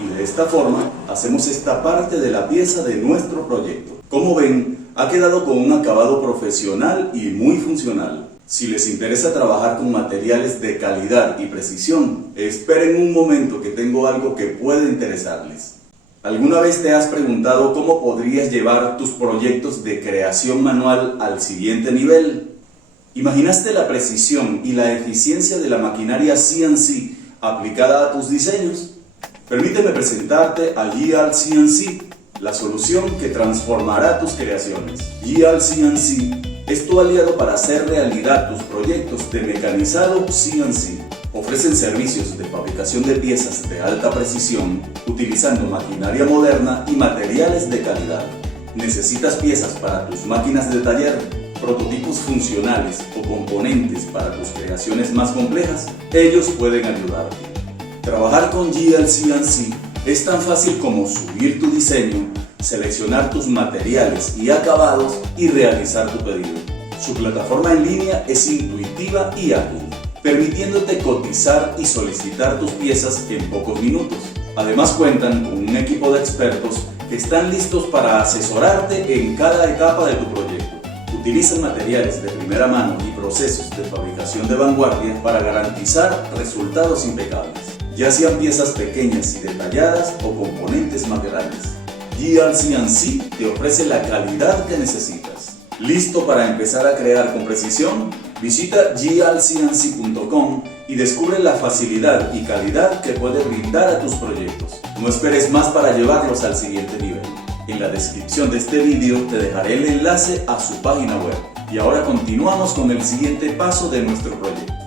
y de esta forma hacemos esta parte de la pieza de nuestro proyecto. Como ven, ha quedado con un acabado profesional y muy funcional. Si les interesa trabajar con materiales de calidad y precisión, esperen un momento que tengo algo que puede interesarles. ¿Alguna vez te has preguntado cómo podrías llevar tus proyectos de creación manual al siguiente nivel? ¿Imaginaste la precisión y la eficiencia de la maquinaria CNC aplicada a tus diseños? Permíteme presentarte a GL CNC, la solución que transformará tus creaciones. GL CNC es tu aliado para hacer realidad tus proyectos de mecanizado CNC. Ofrecen servicios de fabricación de piezas de alta precisión utilizando maquinaria moderna y materiales de calidad. ¿Necesitas piezas para tus máquinas de taller, prototipos funcionales o componentes para tus creaciones más complejas? Ellos pueden ayudarte. Trabajar con GL CNC es tan fácil como subir tu diseño, seleccionar tus materiales y acabados y realizar tu pedido. Su plataforma en línea es intuitiva y ágil, permitiéndote cotizar y solicitar tus piezas en pocos minutos. Además cuentan con un equipo de expertos que están listos para asesorarte en cada etapa de tu proyecto. Utilizan materiales de primera mano y procesos de fabricación de vanguardia para garantizar resultados impecables, ya sean piezas pequeñas y detalladas o componentes más grandes. GL CNC te ofrece la calidad que necesitas. ¿Listo para empezar a crear con precisión? Visita glcnc.com y descubre la facilidad y calidad que puede brindar a tus proyectos. No esperes más para llevarlos al siguiente nivel. En la descripción de este vídeo te dejaré el enlace a su página web. Y ahora continuamos con el siguiente paso de nuestro proyecto.